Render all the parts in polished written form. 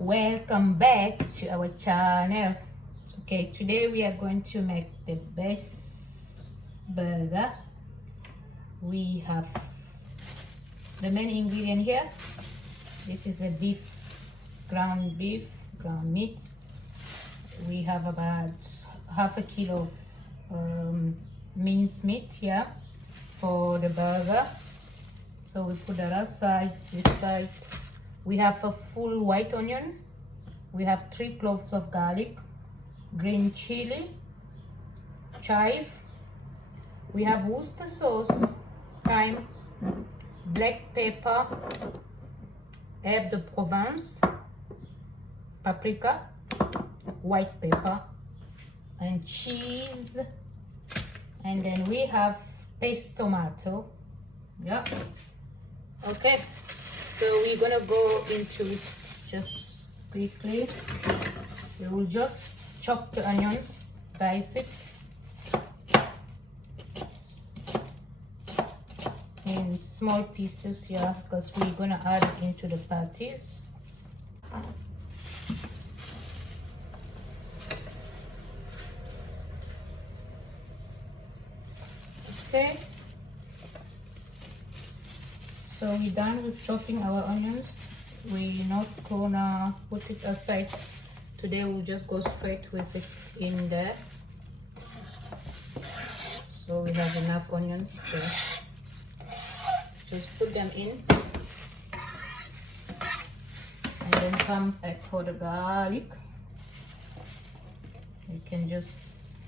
Welcome back to our channel. Okay, today we are going to make the best burger. We have the main ingredient here. This is a ground meat. We have about half a kilo of mince meat here for the burger. So we put that aside. This side we have a full white onion. We have 3 cloves of garlic, green chili, chive. We have Worcester sauce, thyme, black pepper, herb de Provence, paprika, white pepper, and cheese. And then we have paste tomato. Yeah. Okay. So we're gonna go into it just quickly. We will just chop the onions, dice it in small pieces here because we're gonna add it into the patties. Okay. So we're done with chopping our onions. We're not gonna put it aside. Today we'll just go straight with it in there. So we have enough onions there. Just put them in. And then come back for the garlic. You can just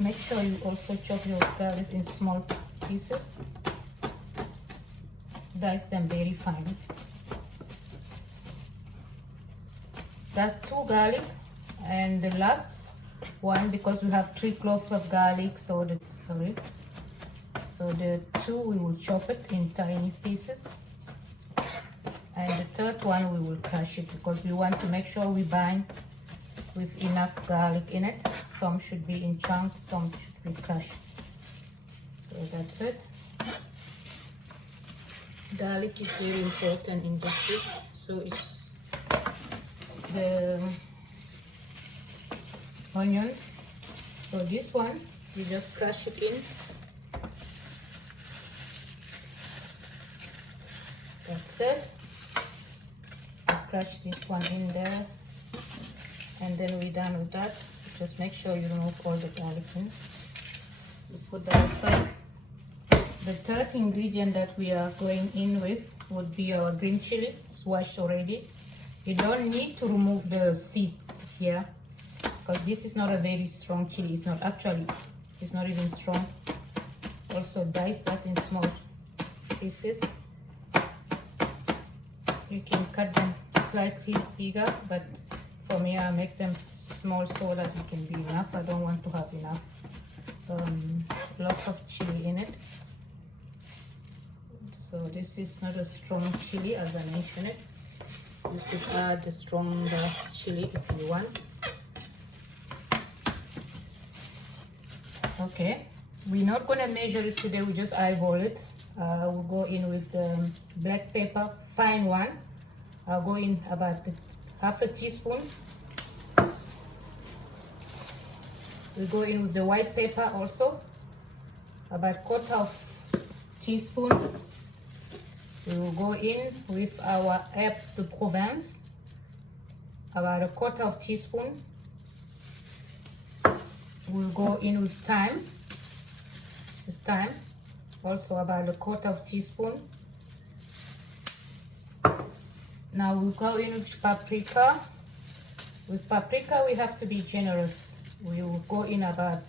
make sure you also chop your garlic in small pieces. Dice them very fine. That's 2 garlic, and the last one, because we have 3 cloves of garlic, so the 2 we will chop it in tiny pieces, and the third one we will crush it because we want to make sure we bind with enough garlic in it. Some should be in chunks, some should be crushed. So that's it. Garlic is very important in this dish, so is the onions. So this one, you just crush it in. That's it. You crush this one in there, and then we're done with that. Just make sure you remove all the garlic in. You put that aside. The third ingredient that we are going in with would be our green chili. It's washed already. You don't need to remove the seed here because this is not a very strong chili. It's not even strong. Also dice that in small pieces. You can cut them slightly bigger, but for me I make them small so that it can be enough. I don't want to have enough lots of chili in it. So this is not a strong chili, as I mentioned it. You could add a stronger chili if you want. Okay, we're not going to measure it today, we just eyeball it. We'll go in with the black pepper, fine one. I'll go in about half a teaspoon. We'll go in with the white pepper also, about quarter of teaspoon. We will go in with our herb de Provence, about a quarter of teaspoon. We'll go in with thyme. This is thyme, also about a quarter of teaspoon. Now we'll go in with paprika. With paprika, we have to be generous. We will go in about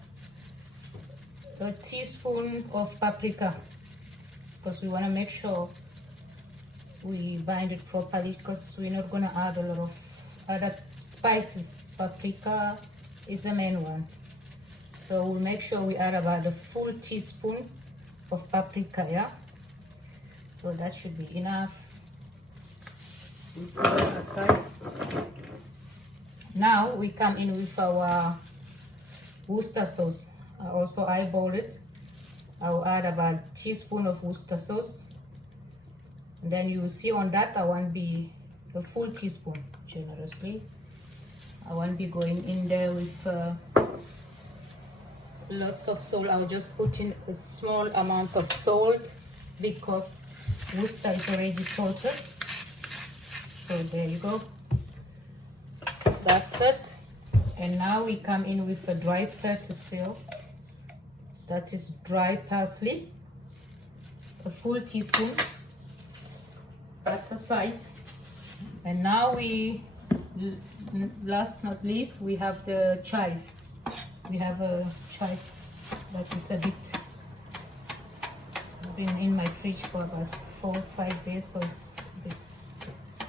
a teaspoon of paprika because we want to make sure we bind it properly because we're not going to add a lot of other spices. Paprika is the main one. So we'll make sure we add about a full teaspoon of paprika, yeah? So that should be enough. We put that aside. Now we come in with our Worcester sauce. I also eyeballed it. I'll add about a teaspoon of Worcester sauce. And then you will see on that I want be a full teaspoon generously. I won't be going in there with lots of salt. I'll just put in a small amount of salt because Worcester is already salted. So there you go. That's it. And now we come in with a dry persil. That is dry parsley, a full teaspoon. That's aside. And now we, last not least, we have the chive. We have a chive that is a bit, it's been in my fridge for about 4 or 5 days, so it's a bit.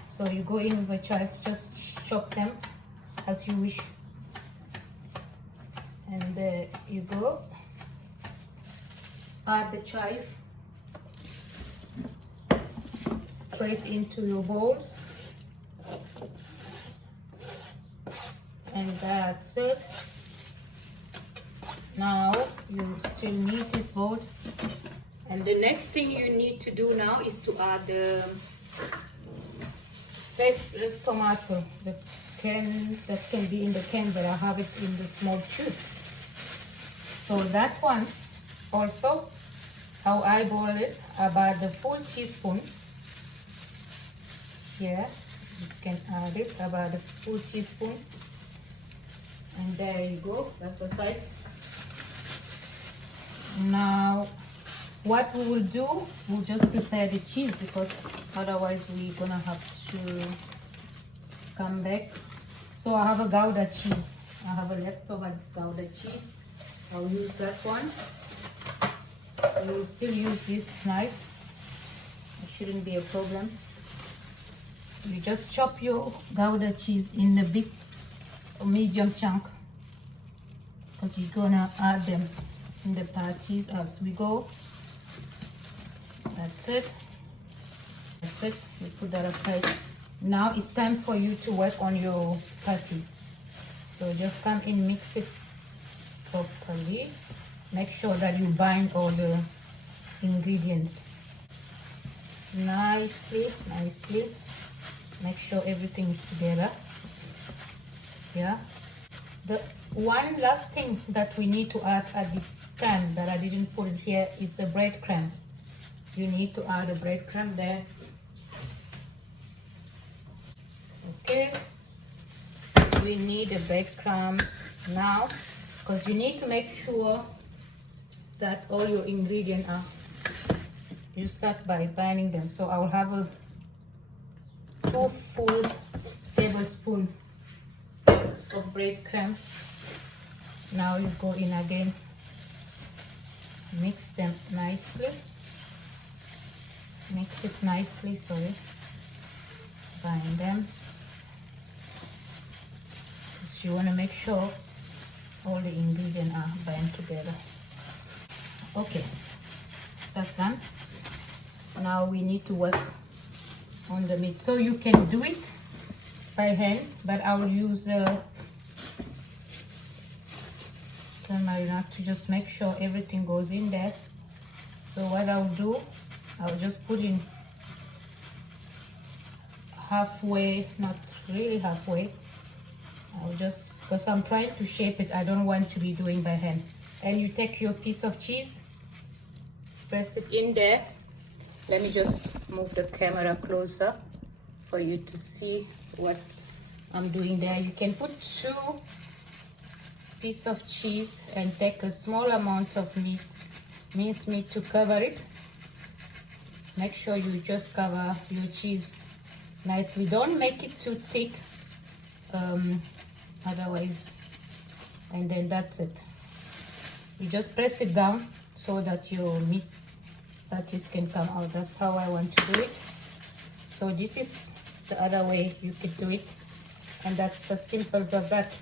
So you go in with a chive, just chop them as you wish. And there you go. Add the chive straight into your bowls. And that's it. Now you still need this bowl. And the next thing you need to do now is to add the best tomato. The can that can be in the can, but I have it in the small tube. So that one also, how I boil it, about the full teaspoon. Yeah, you can add it about a full teaspoon. And there you go, that's the side. Now, what we will do, we'll just prepare the cheese because otherwise we're gonna have to come back. So I have a Gouda cheese. I have a leftover Gouda cheese. I'll use that one. You will still use this knife. It shouldn't be a problem. You just chop your Gouda cheese in a big medium chunk because you're gonna add them in the patties as we go. That's it. That's it. We put that aside. Now it's time for you to work on your patties. So just come in, mix it properly. Make sure that you bind all the ingredients nicely. Make sure everything is together. Yeah. The one last thing that we need to add at this time that I didn't put it here is the breadcrumb. You need to add a breadcrumb there. Okay. We need a breadcrumb now because you need to make sure that all your ingredients are. You start by binding them. So I will have a 2 full tablespoons of breadcrumb. Now you go in again, mix them nicely. Mix it nicely, sorry. Bind them. Because you want to make sure all the ingredients are bind together. Okay, that's done. Now we need to work on the meat. So you can do it by hand, but I will use a camera to just make sure everything goes in there. So what I'll do, I'll just put in halfway, not really halfway. I'll just, because I'm trying to shape it, I don't want to be doing by hand. And you take your piece of cheese, press it in there. Let me just move the camera closer for you to see what I'm doing there. You can put 2 pieces of cheese and take a small amount of meat, minced meat, to cover it. Make sure you just cover your cheese nicely. Don't make it too thick, otherwise. And then that's it. You just press it down so that your meat patties can come out. That's how I want to do it. So this is the other way you could do it, and that's as simple as that.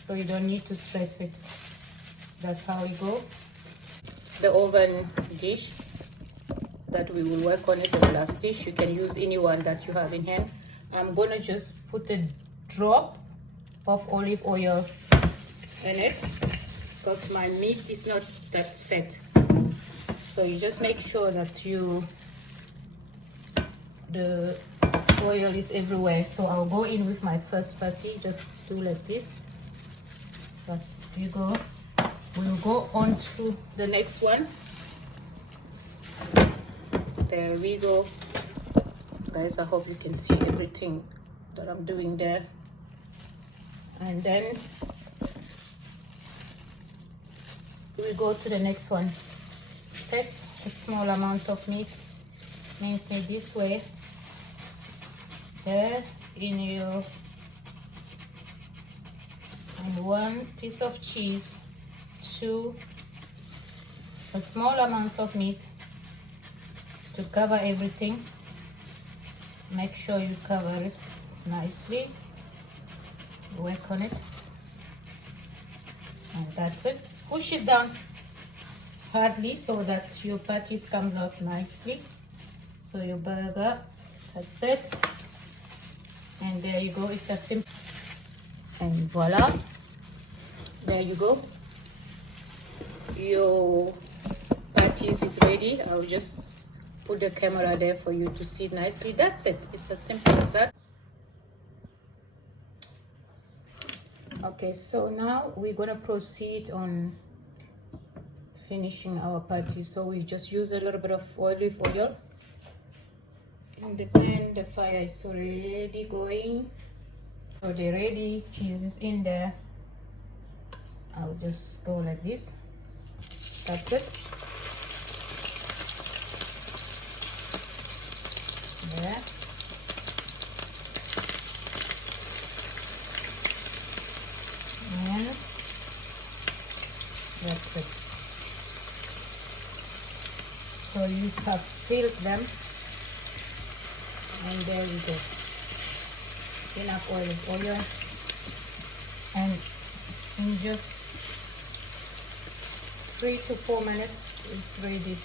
So you don't need to stress it. That's how we go. The oven dish that we will work on it, the glass dish, you can use any one that you have in hand. I'm gonna just put a drop of olive oil in it because my meat is not that fat. So you just make sure that the oil is everywhere. So I'll go in with my first patty. Just do like this. But you go. We'll go on to the next one. There we go. Guys, I hope you can see everything that I'm doing there. And then we go to the next one. Take a small amount of meat, mince meat this way. There in your, and 1 piece of cheese, 2, a small amount of meat to cover everything. Make sure you cover it nicely. Work on it. And that's it. Push it down hardly so that your patties comes out nicely. So your burger, that's it. And there you go. It's a simple. And voila. There you go. Your patties is ready. I'll just put the camera there for you to see nicely. That's it. It's as simple as that. Okay, so now we're gonna proceed on finishing our patties. So we just use a little bit of olive oil in the pan. The fire is already going, so they're ready. Cheese is in there. I'll just go like this. That's it. There. And that's it. So you have sealed them, and there we go. Enough oil, and in just 3 to 4 minutes it's ready.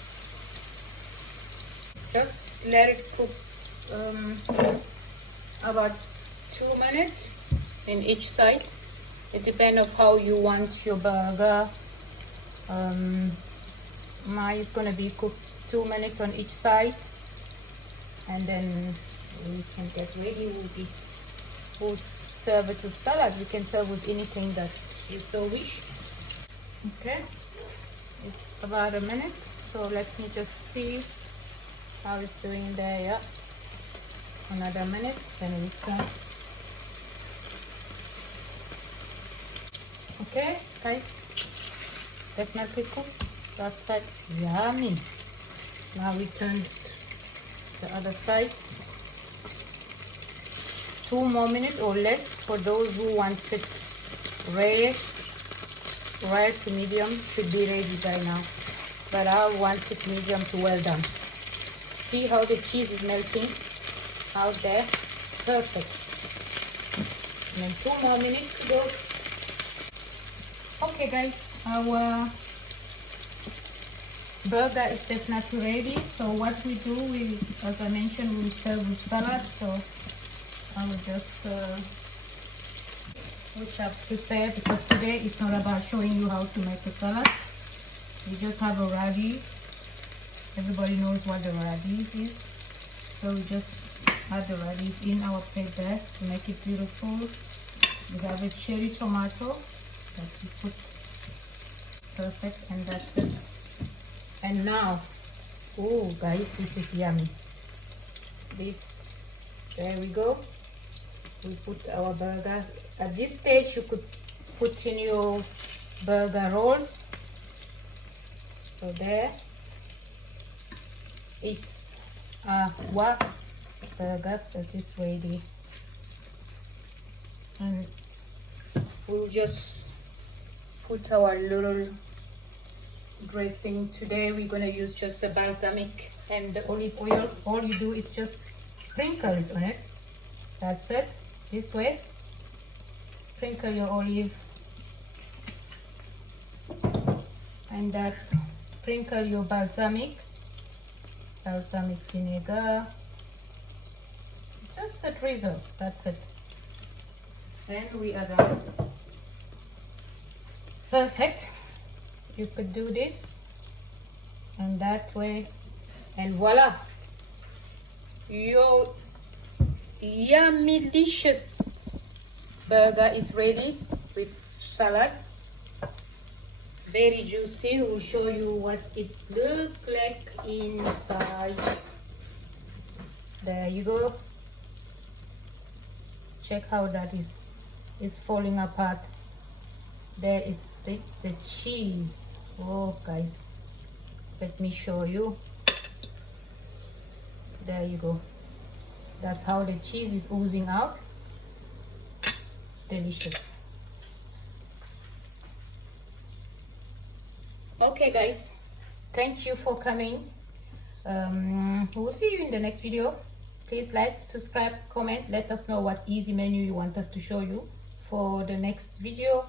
Just let it cook about 2 minutes in each side. It depends on how you want your burger. Mine is gonna be cooked 2 minutes on each side, and then we can get ready. We'll serve it with salad. You can serve with anything that you so wish. Okay, it's about a minute, so let me just see how it's doing there. Yeah, another minute, then we turn. Okay, guys, definitely cooked. That side, yummy. Now we turn the other side. 2 more minutes or less for those who want it rare to medium. Should be ready by now, but I want it medium to well done. See how the cheese is melting out there? Perfect. And then 2 more minutes to go. Okay guys, our burger is definitely ready. So what we do, as I mentioned, we serve with salad. So I will just which I've prepared, because today it's not about showing you how to make a salad. We just have a radish. Everybody knows what the radish is. So we just add the radish in our plate there to make it beautiful. We have a cherry tomato that we put. Perfect, and that's it. And now, oh guys, this is yummy. There we go. We put our burger. At this stage, you could put in your burger rolls. So there is our burgers that is ready. And we'll just put our little dressing. Today we're going to use just the balsamic and the olive oil. All you do is just sprinkle it on it. That's it. This way. Sprinkle your olive, and that sprinkle your balsamic vinegar. Just a drizzle. That's it. And we are done. Perfect. You could do this and that way, and voila, your yummy delicious burger is ready with salad. Very juicy. We'll show you what it looks like inside. There you go. Check how that is falling apart. There is the cheese. Oh guys, let me show you. There you go. That's how the cheese is oozing out. Delicious. Okay guys, thank you for coming. We'll see you in the next video. Please like, subscribe, comment, let us know what easy menu you want us to show you for the next video.